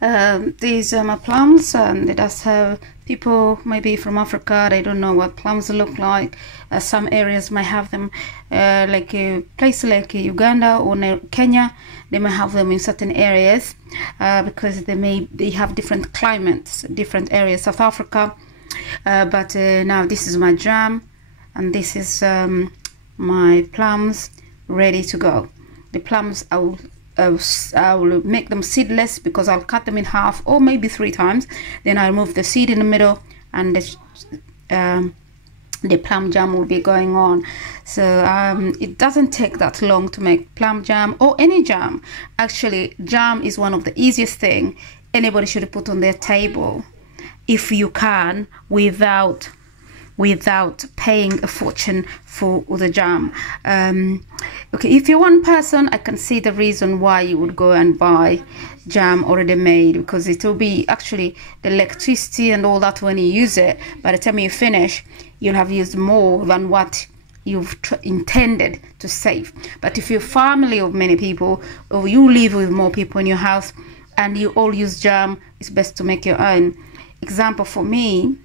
These are my plums, and it does have people maybe from Africa, they don't know what plums look like. Some areas might have them, like a place like Uganda or Kenya, they might have them in certain areas, because they have different climates, different areas. South Africa, but now this is my jam, and this is my plums ready to go. The plums I will make them seedless because I'll cut them in half or maybe 3 times. Then I'll remove the seed in the middle, and the plum jam will be going on. So it doesn't take that long to make plum jam or any jam. Actually, jam is one of the easiest thing anybody should put on their table if you can, without paying a fortune for the jam. Okay, if you're one person, I can see the reason why you would go and buy jam already made, because it will be actually the electricity and all that when you use it. By the time you finish, you'll have used more than what you've intended to save. But if you're a family of many people, or you live with more people in your house and you all use jam, it's best to make your own. Example for me,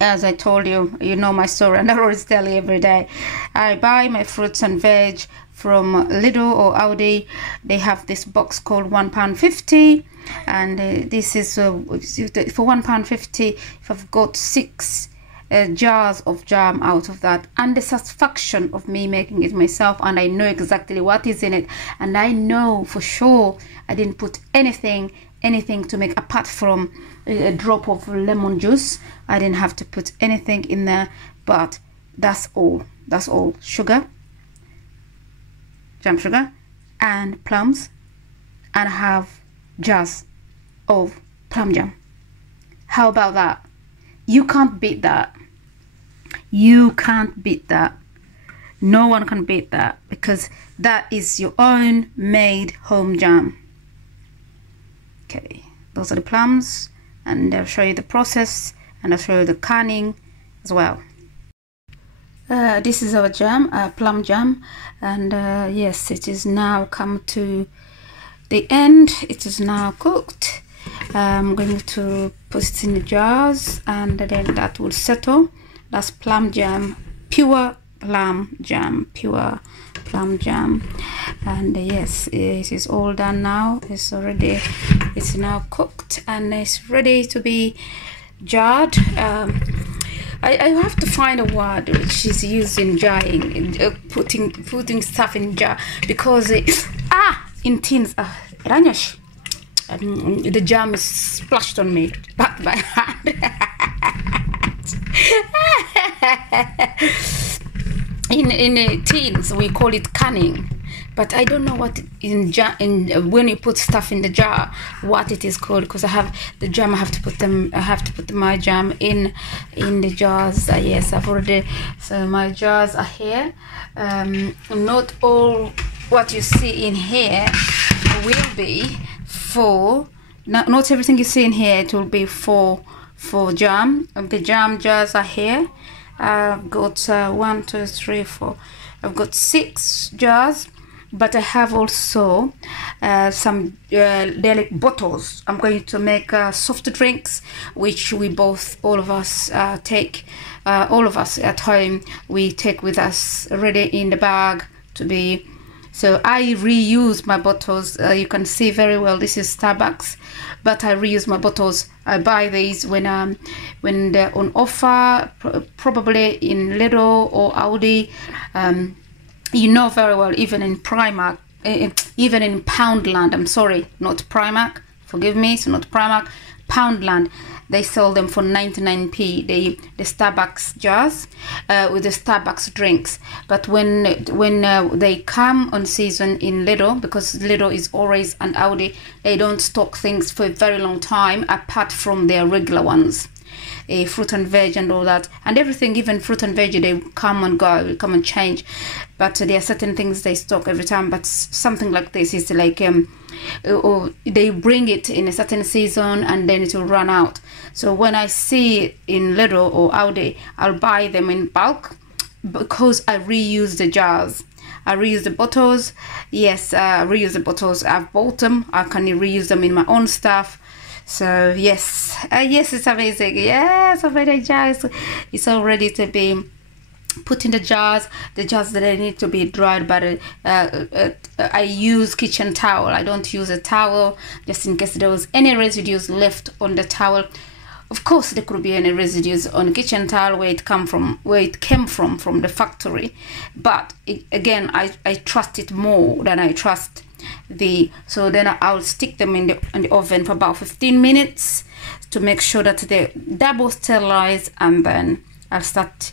as I told you, you know my story, and I always tell you every day. I buy my fruits and veg from Lidl or Aldi. They have this box called £1.50, and this is for £1.50. If I've got 6 jars of jam out of that, and the satisfaction of me making it myself, and I know exactly what is in it, and I know for sure I didn't put anything to make, apart from a drop of lemon juice. I didn't have to put anything in there, but that's all. Sugar, jam sugar, and plums, and I have jars of plum jam. How about that? You can't beat that. You can't beat that. No one can beat that, because that is your own made home jam. Okay, those are the plums, and I'll show you the process, and I'll show you the canning as well. This is our jam, plum jam, and yes, it is now come to the end. It is now cooked. I'm going to put it in the jars, and then that will settle. That's plum jam, pure plum jam, and yes, it is all done now. It's now cooked, and it's ready to be jarred. I have to find a word which is used in jarring, putting stuff in jar, because in tins, Ranyash, the jam is splashed on me back by hand. In teens we call it canning, but I don't know what when you put stuff in the jar, what it is called, because I have the jam. I have to put my jam in the jars. Yes, I've already. So my jars are here. Not all what you see in here will be for. Not everything you see in here it will be for jam. The jam jars are here. I've got 1, 2, 3, 4. I've got 6 jars, but I have also some delic bottles. I'm going to make soft drinks, which all of us take. All of us at home, we take with us ready in the bag to be. So I reuse my bottles. You can see very well this is Starbucks, but I reuse my bottles. I buy these when they're on offer, probably in Lidl or Aldi. You know very well, even in Primark, even in Poundland. I'm sorry, not Primark. Forgive me, it's not Primark. Poundland, they sell them for 99p, the Starbucks jars with the Starbucks drinks. But when they come on season in Lidl, because Lidl is always an Aldi, they don't stock things for a very long time apart from their regular ones. Fruit and veg and all that, and everything, even fruit and veg, they come and go, come and change, but there are certain things they stock every time. But something like this is like or they bring it in a certain season and then it will run out. So when I see it in Lidl or Aldi, I'll buy them in bulk, because I reuse the jars. I reuse the bottles. Yes, reuse the bottles. I've bought them. I can reuse them in my own stuff. So yes, yes, it's amazing. Yes, already jars. It's all ready to be put in the jars that I need to be dried, but I use kitchen towel. I don't use a towel just in case there was any residues left on the towel. Of course there could be any residues on kitchen towel where it came from the factory, but again I trust it more than I trust so then I'll stick them in the oven for about 15 minutes to make sure that they're double sterilized, and then I'll start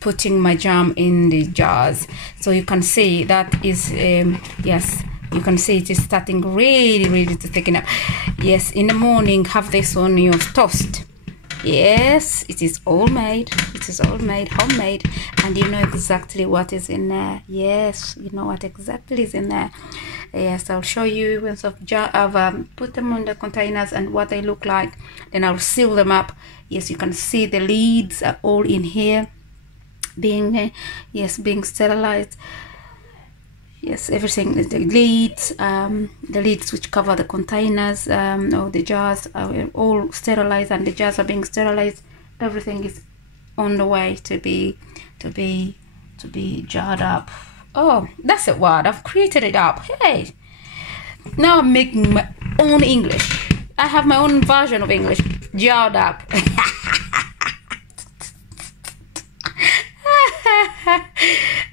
putting my jam in the jars. So you can see that is yes, you can see it is starting really to thicken up. Yes, in the morning have this on your toast. Yes, it is all made. It is all made, homemade, and you know exactly what is in there. Yes, you know what exactly is in there. Yes, I'll show you once I've put them on the containers and what they look like. Then I'll seal them up. Yes, you can see the lids are all in here, being being sterilized. Yes, everything is the lids which cover the containers or the jars are all sterilized, and the jars are being sterilized. Everything is on the way to be jarred up. Oh, that's a word. I've created it up. Hey, now I'm making my own English. I have my own version of English, jarred up.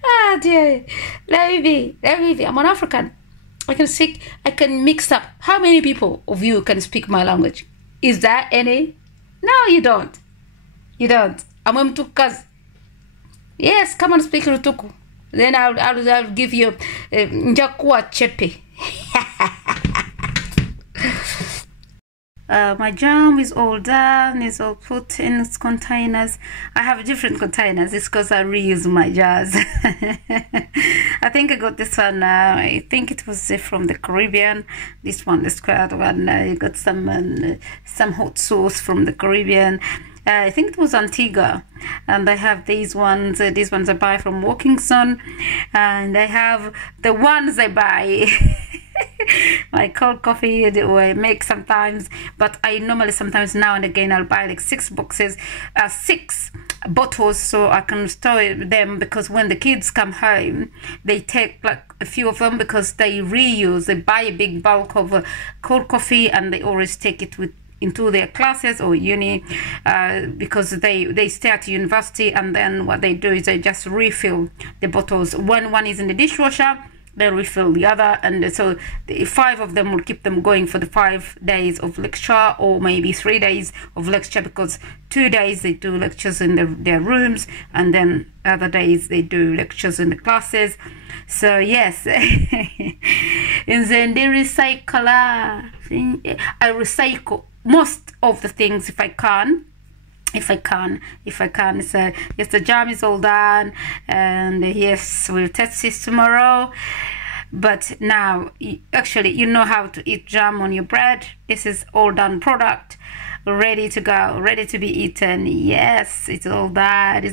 Ah dear, let me be. I'm an African. I can mix up. How many people of you can speak my language? Is there any? No, you don't. I'm Mtukazi. Yes, come and speak Rutuku. Then I'll give you Njakua Chepe. My jam is all done. It's all put in its containers. I have different containers. It's because I reuse my jars. I think I got this one. I think it was from the Caribbean. This one, the squared one. I got some hot sauce from the Caribbean. I think it was Antigua, and I have these ones. These ones I buy from Walkington, and I have the ones I buy. My cold coffee or I make sometimes, but I normally sometimes now and again I'll buy like 6 bottles so I can store them, because when the kids come home they take like a few of them because they buy a big bulk of cold coffee and they always take it into their classes or uni because they stay at university, and then what they do is they just refill the bottles. When one is in the dishwasher, they refill the other, and so the 5 of them will keep them going for the 5 days of lecture, or maybe 3 days of lecture, because 2 days they do lectures in their rooms, and then other days they do lectures in the classes. So yes. And then the recycler, I recycle most of the things if I can. So yes, the jam is all done, and yes, we'll test this tomorrow. But now actually you know how to eat jam on your bread. This is all done product, ready to go, ready to be eaten. Yes, it's all that.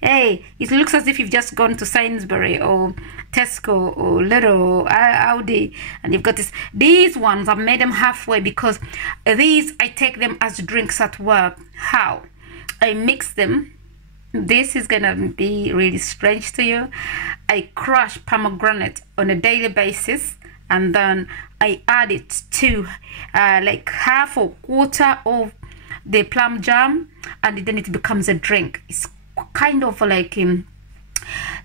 Hey, it looks as if you've just gone to Sainsbury or Tesco or Lidl or Aldi, and you've got these ones. I've made them halfway because these I take them as drinks at work. How I mix them, this is gonna be really strange to you. I crush pomegranate on a daily basis, and then I add it to like half or quarter of the plum jam, and then it becomes a drink. It's kind of like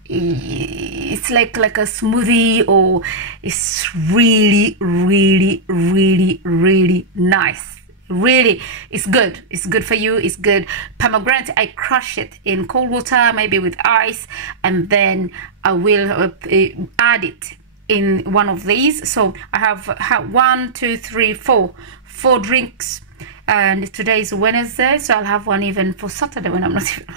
it's like a smoothie, or it's really nice. Really, it's good for you. It's good. Pomegranate, I crush it in cold water, maybe with ice, and then I will add it in one of these. So I have 1, 2, 3, 4 drinks, and today is Wednesday, so I'll have one even for Saturday when I'm not even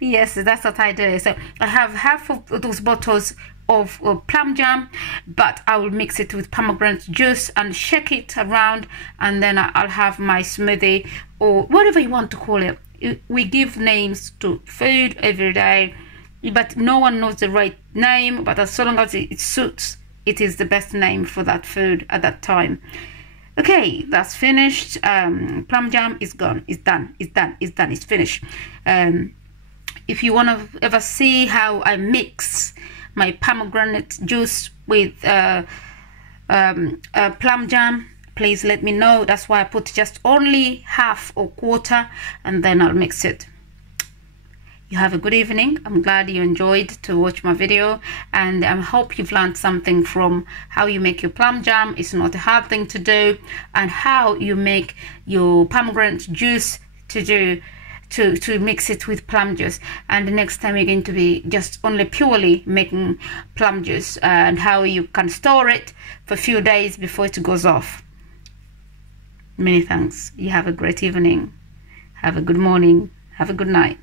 yes, that's what I do. So I have half of those bottles of plum jam, but I will mix it with pomegranate juice and shake it around, and then I'll have my smoothie, or whatever you want to call it. we give names to food every day, but no one knows the right name. But as long as it suits, it is the best name for that food at that time. Okay, that's finished. Plum jam is gone. It's done. It's done. It's done. It's finished. If you want to ever see how I mix my pomegranate juice with plum jam, please let me know. That's why I put just only half or quarter, and then I'll mix it. You have a good evening. I'm glad you enjoyed to watch my video, and I hope you've learned something from how you make your plum jam. It's not a hard thing to do, and how you make your pomegranate juice to mix it with plum juice. And the next time you're going to be just only purely making plum juice, and how you can store it for a few days before it goes off. Many thanks. You have a great evening. Have a good morning. Have a good night.